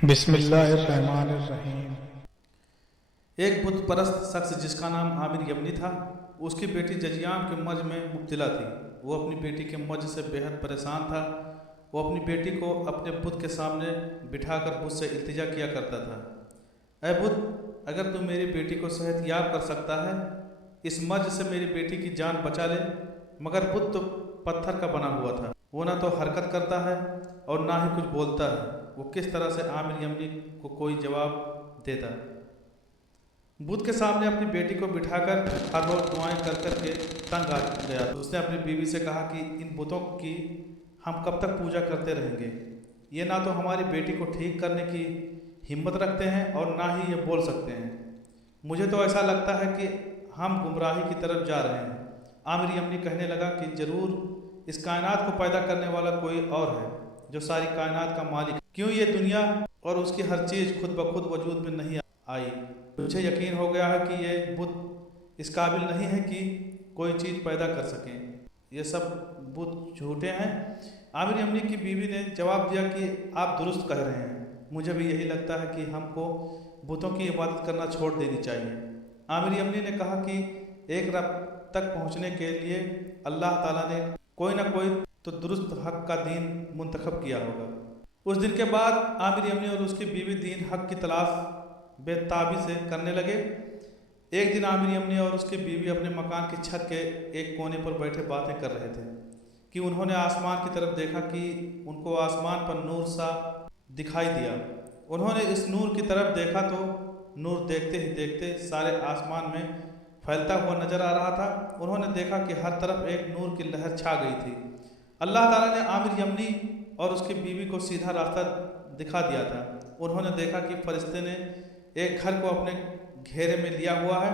बिस्मिल्लाहिर्रहमानिर्रहीम। एक बुत परस्त शख्स जिसका नाम आमिर यमनी था, उसकी बेटी जजियाम के मर्ज में मुब्तला थी। वो अपनी बेटी के मर्ज से बेहद परेशान था। वो अपनी बेटी को अपने बुत के सामने बिठाकर बुत से इल्तिजा किया करता था, ऐ बुत, अगर तू मेरी बेटी को सेहतयाब कर सकता है, इस मर्ज से मेरी बेटी की जान बचा ले। मगर बुत तो पत्थर का बना हुआ था। वो ना तो हरकत करता है और ना ही कुछ बोलता है। वो किस तरह से आमिर यमनी को कोई जवाब देता। बुत के सामने अपनी बेटी को बिठाकर हर रोज दुआएं कर कर के तंग आ गया। उसने अपनी बीवी से कहा कि इन बुतों की हम कब तक पूजा करते रहेंगे। ये ना तो हमारी बेटी को ठीक करने की हिम्मत रखते हैं और ना ही ये बोल सकते हैं। मुझे तो ऐसा लगता है कि हम गुमराही की तरफ जा रहे हैं। आमिर यमनी कहने लगा कि जरूर इस कायनात को पैदा करने वाला कोई और है, जो सारी कायनात का मालिक। क्यों ये दुनिया और उसकी हर चीज़ खुद ब खुद वजूद में नहीं आई। मुझे यकीन हो गया है कि ये बुत इस काबिल नहीं है कि कोई चीज़ पैदा कर सकें। ये सब बुत झूठे हैं। आमिर यमनी की बीवी ने जवाब दिया कि आप दुरुस्त कह रहे हैं। मुझे भी यही लगता है कि हमको बुतों की इबादत करना छोड़ देनी चाहिए। आमिर यमनी ने कहा कि एक रब तक पहुँचने के लिए अल्लाह ताला ने कोई ना कोई तो दुरुस्त हक का दीन मुंतखब किया होगा। उस दिन के बाद आमिर यमनी और उसकी बीवी दीन हक की तलाश बेताबी से करने लगे। एक दिन आमिर यमनी और उसकी बीवी अपने मकान की छत के एक कोने पर बैठे बातें कर रहे थे कि उन्होंने आसमान की तरफ देखा कि उनको आसमान पर नूर सा दिखाई दिया। उन्होंने इस नूर की तरफ देखा तो नूर देखते ही देखते सारे आसमान में फैलता हुआ नजर आ रहा था। उन्होंने देखा कि हर तरफ एक नूर की लहर छा गई थी। अल्लाह ताला ने आमिर यमनी और उसकी बीवी को सीधा रास्ता दिखा दिया था। उन्होंने देखा कि फरिश्ते ने एक घर को अपने घेरे में लिया हुआ है।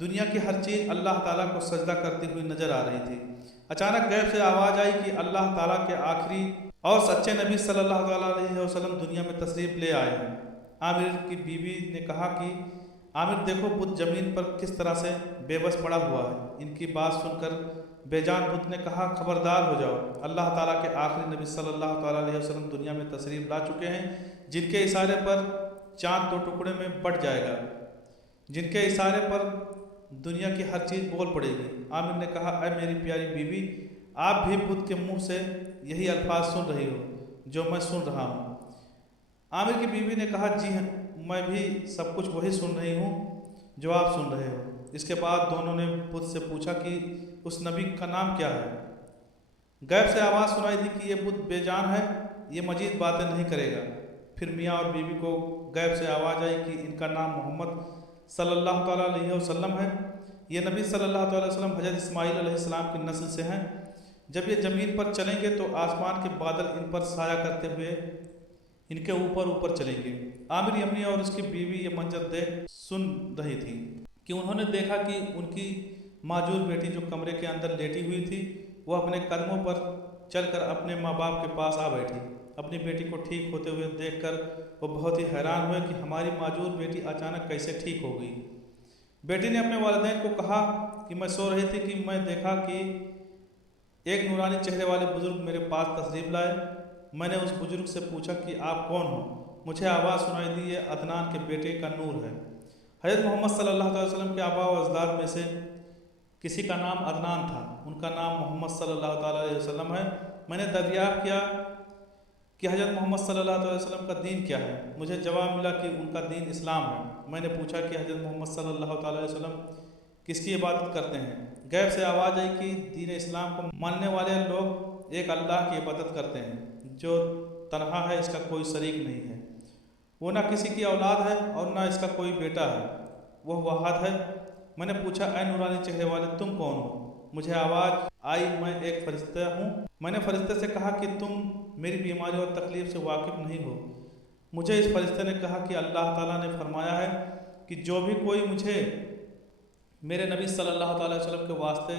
दुनिया की हर चीज़ अल्लाह ताला को सजदा करती हुई नजर आ रही थी। अचानक गैब से आवाज़ आई कि अल्लाह ताला के आखिरी और सच्चे नबी सल्लल्लाहु अलैहि वसल्लम दुनिया में तशरीफ ले आए हैं। आमिर की बीवी ने कहा कि आमिर देखो, बुत जमीन पर किस तरह से बेबस पड़ा हुआ है। इनकी बात सुनकर बेजान बुत ने कहा, खबरदार हो जाओ, अल्लाह ताला के आखिरी नबी सल्लल्लाहु अलैहि वसल्लम दुनिया में तशरीफ ला चुके हैं, जिनके इशारे पर चाँद दो टुकड़े में बट जाएगा, जिनके इशारे पर दुनिया की हर चीज़ बोल पड़ेगी। आमिर ने कहा, अरे मेरी प्यारी बीवी, आप भी बुत के मुंह से यही अल्फाज सुन रही हो जो मैं सुन रहा हूँ। आमिर की बीवी ने कहा, जी हाँ, मैं भी सब कुछ वही सुन रही हूँ जो आप सुन रहे हो। इसके बाद दोनों ने बुत से पूछा कि उस नबी का नाम क्या है। गैब से आवाज़ सुनाई दी कि ये बुत बेजान है, ये मजीद बातें नहीं करेगा। फिर मियाँ और बीवी को गैब से आवाज़ आई कि इनका नाम मोहम्मद सल्लल्लाहु अलैहि वसल्लम है। ये नबी सल्लल्लाहु अलैहि वसल्लम हज़रत इस्माईल अलैहिस्सलाम की नस्ल से हैं। जब ये ज़मीन पर चलेंगे तो आसमान के बादल इन पर साया करते हुए इनके ऊपर ऊपर चलेंगे। आमिर यमनी और उसकी बीवी ये मंजर देख सुन रही थी कि उन्होंने देखा कि उनकी माजूर बेटी जो कमरे के अंदर लेटी हुई थी, वह अपने कदमों पर चलकर अपने माँ बाप के पास आ बैठी। अपनी बेटी को ठीक होते हुए देखकर वो बहुत ही हैरान हुए कि हमारी माजूर बेटी अचानक कैसे ठीक हो गई। बेटी ने अपने वालिदैन को कहा कि मैं सो रही थी कि मैं देखा कि एक नूरानी चेहरे वाले बुजुर्ग मेरे पास तशरीफ लाए। मैंने उस बुजुर्ग से पूछा कि आप कौन हो। मुझे आवाज़ सुनाई दी, ये अदनान के बेटे का नूर है। हज़रत मोहम्मद सल्लल्लाहु अलैहि वसल्लम के आबा व अजदाद में से किसी का नाम अदनान था, उनका नाम मोहम्मद सल्लल्लाहु अलैहि वसल्लम है। मैंने दरियाफ्त किया कि हज़रत मोहम्मद सल्लल्लाहु अलैहि वसल्लम का दीन क्या है। मुझे जवाब मिला कि उनका दीन इस्लाम है। मैंने पूछा कि हज़रत मोहम्मद सल्लल्लाहु अलैहि वसल्लम किसकी इबादत करते हैं। गैब से आवाज़ आई कि दीन इस्लाम को मानने वाले लोग एक अल्लाह की इबादत करते हैं जो तन्हा है, इसका कोई शरीक नहीं है। वो ना किसी की औलाद है और ना इसका कोई बेटा है, वह वाहद है। मैंने पूछा, ऐ नूरानी चेहरे वाले, तुम कौन हो। मुझे आवाज़ आई, मैं एक फरिश्ता हूँ। मैंने फरिश्ते से कहा कि तुम मेरी बीमारी और तकलीफ़ से वाकिफ़ नहीं हो। मुझे इस फरिश्ते ने कहा कि अल्लाह ताला ने फरमाया है कि जो भी कोई मुझे मेरे नबी सल्लल्लाहु अलैहि वसल्लम के वास्ते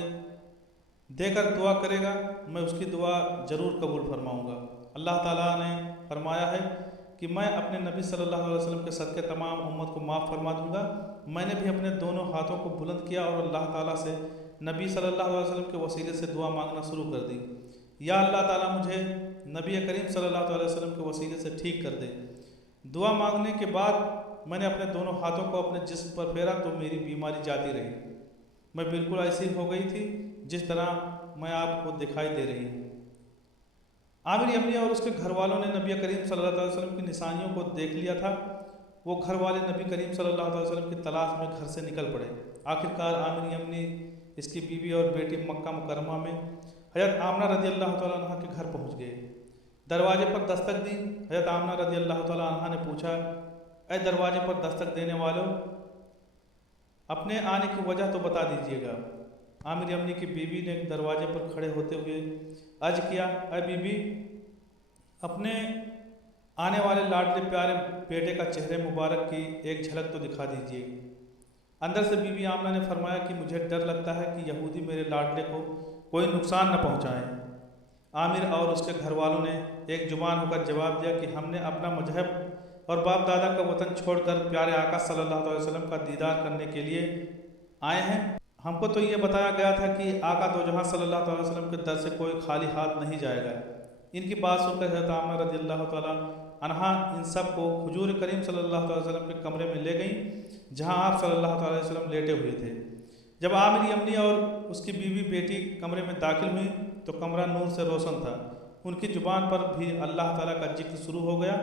देकर दुआ करेगा, मैं उसकी दुआ ज़रूर कबूल फरमाऊँगा। अल्लाह ताला ने फरमाया है कि मैं अपने नबी सल्लल्लाहु अलैहि वसल्लम के सदक़े तमाम उम्मत को माफ़ फरमा दूँगा। मैंने भी अपने दोनों हाथों को बुलंद किया और अल्लाह ताला से नबी सल्लल्लाहु अलैहि वसल्लम के वसीले से दुआ मांगना शुरू कर दी। या अल्लाह ताला, मुझे नबी करीम सल्लल्लाहु अलैहि वसल्लम के वसीले से ठीक कर दे। दुआ मांगने के बाद मैंने अपने दोनों हाथों को अपने जिस्म पर फेरा तो मेरी बीमारी जाती रही। मैं बिल्कुल ऐसी हो गई थी जिस तरह मैं आपको दिखाई दे रही हूँ। आमिर यमनी और उसके घर वालों ने नबी करीम सल्लल्लाहु अलैहि वसल्लम की निशानियों को देख लिया था। वो घर वाले नबी करीम सल्लल्लाहु अलैहि वसल्लम की तलाश में घर से निकल पड़े। आखिरकार आमिर यमनी, इसकी बीवी और बेटी मक्का मुकरमा में हज़रत आमना रज़ी अल्लाह तआला अन्हा के घर पहुँच गए। दरवाजे पर दस्तक दी। हज़रत आमना रज़ी अल्लाह तआला अन्हा ने पूछा, ऐ दरवाजे पर दस्तक देने वालों, अपने आने की वजह तो बता दीजिएगा। आमिर यमनी की बीवी ने दरवाजे पर खड़े होते हुए अर्ज किया, अय बीबी, अपने आने वाले लाडले प्यारे बेटे का चेहरे मुबारक की एक झलक तो दिखा दीजिए। अंदर से बीबी आमना ने फरमाया कि मुझे डर लगता है कि यहूदी मेरे लाडले को कोई नुकसान न पहुँचाएँ। आमिर और उसके घर वालों ने एक जुबान होकर जवाब दिया कि हमने अपना मजहब और बाप दादा का वतन छोड़कर प्यारे आका सल्लल्लाहु अलैहि वसल्लम का दीदार करने के लिए आए हैं। हमको तो ये बताया गया था कि आका दो जहां सल्लल्लाहु अलैहि वसल्लम के दर से कोई खाली हाथ नहीं जाएगा। इनकी बात सुनकर हज़रत आमना रज़ी अल्लाह तआला अन्हा इन सब को हुजूर करीम सल्लल्लाहु अलैहि वसल्लम के कमरे में ले गईं जहां आप सल्लल्लाहु अलैहि वसल्लम लेटे हुए थे। जब आमिर यमनी और उसकी बीवी बेटी कमरे में दाखिल हुई तो कमरा नूर से रोशन था। उनकी ज़ुबान पर भी अल्लाह ताला का जिक्र शुरू हो गया।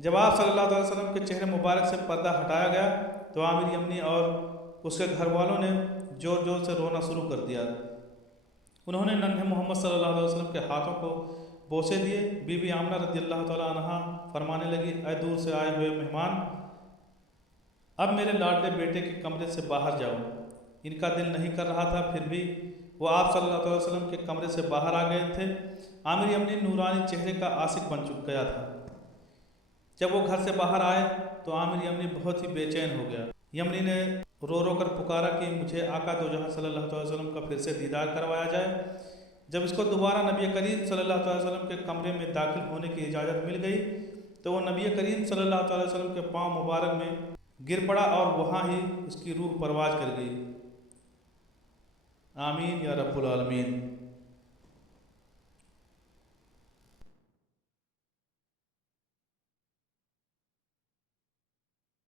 जब आप सल्लल्लाहु अलैहि वसल्लम के चेहरे मुबारक से पर्दा हटाया गया तो आमिर यमनी और उसके घर वालों ने ज़ोर ज़ोर से रोना शुरू कर दिया। उन्होंने नन्हे मोहम्मद सल्लल्लाहु अलैहि वसल्लम के हाथों को बोसे दिए। बीबी आमना रज़ी अल्लाह तआला अन्हा फरमाने लगी, ऐ दूर से आए हुए मेहमान, अब मेरे लाडले बेटे के कमरे से बाहर जाओ। इनका दिल नहीं कर रहा था, फिर भी वो आप सल्लल्लाहु अलैहि वसल्लम के कमरे से बाहर आ गए थे। आमिर यमनी नूरानी चेहरे का आशिक बन चुक गया था। जब वो घर से बाहर आए तो आमिर यमनी बहुत ही बेचैन हो गया। यमनी ने रो रो कर पुकारा कि मुझे आका दो जहां सल्लल्लाहु अलैहि वसल्लम का फिर से दीदार करवाया जाए। जब इसको दोबारा नबी करीम सल्लल्लाहु अलैहि वसल्लम के कमरे में दाखिल होने की इजाज़त मिल गई तो वो नबी करीम सल्लल्लाहु अलैहि वसल्लम के पाँव मुबारक में गिर पड़ा और वहाँ ही उसकी रूह परवाज कर गई। आमीन या रब्बुल आलमीन।